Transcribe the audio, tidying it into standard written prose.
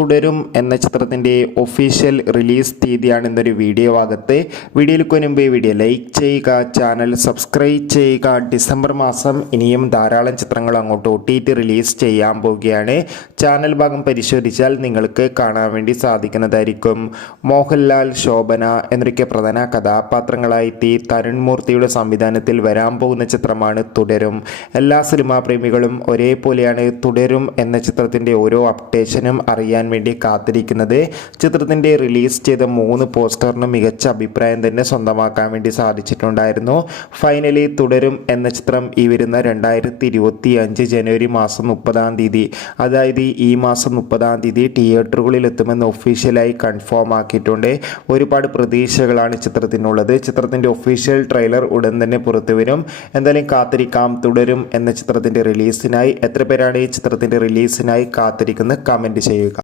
തുടരും എന്ന ചിത്രത്തിൻ്റെ ഒഫീഷ്യൽ റിലീസ് തീയതിയാണ് ഇന്നൊരു വീഡിയോ ഭാഗത്ത്. വീഡിയോയിലേക്ക് മുൻപ് വീഡിയോ ലൈക്ക് ചെയ്യുക, ചാനൽ സബ്സ്ക്രൈബ് ചെയ്യുക. ഡിസംബർ മാസം ഇനിയും ധാരാളം ചിത്രങ്ങൾ അങ്ങോട്ട് OTT റിലീസ് ചെയ്യാൻ പോവുകയാണ്. ചാനൽ ഭാഗം പരിശോധിച്ചാൽ നിങ്ങൾക്ക് കാണാൻ വേണ്ടി സാധിക്കുന്നതായിരിക്കും. മോഹൻലാൽ, ശോഭന എന്നൊക്കെ പ്രധാന കഥാപാത്രങ്ങളായി തരുൺ മൂർത്തിയുടെ സംവിധാനത്തിൽ വരാൻ പോകുന്ന ചിത്രമാണ് തുടരും. എല്ലാ സിനിമാ പ്രേമികളും ഒരേപോലെയാണ് തുടരും എന്ന ചിത്രത്തിൻ്റെ ഓരോ അപ്ഡേഷനും അറിയാൻ വേണ്ടി കാത്തിരിക്കുന്നത്. ചിത്രത്തിൻ്റെ റിലീസ് ചെയ്ത 3 പോസ്റ്ററിന് മികച്ച അഭിപ്രായം തന്നെ സ്വന്തമാക്കാൻ വേണ്ടി സാധിച്ചിട്ടുണ്ടായിരുന്നു. ഫൈനലി തുടരും എന്ന ചിത്രം ഈ വരുന്ന 2025 ജനുവരി മാസം 30-ാം തീയതി, അതായത് ഈ മാസം 30-ാം തീയതി തിയേറ്ററുകളിൽ എത്തുമെന്ന് ഒഫീഷ്യലായി കൺഫേം ആക്കിയിട്ടുണ്ട്. ഒരുപാട് പ്രതീക്ഷകളാണ് ചിത്രത്തിനുള്ളത്. ചിത്രത്തിൻ്റെ ഒഫീഷ്യൽ ട്രെയിലർ ഉടൻ തന്നെ പുറത്തു വരും. എന്തായാലും കാത്തിരിക്കാം തുടരും എന്ന ചിത്രത്തിൻ്റെ റിലീസിനായി. എത്ര പേരാണ് ഈ ചിത്രത്തിൻ്റെ റിലീസിനായി കാത്തിരിക്കുന്നത്? കമൻറ്റ് ചെയ്യുക.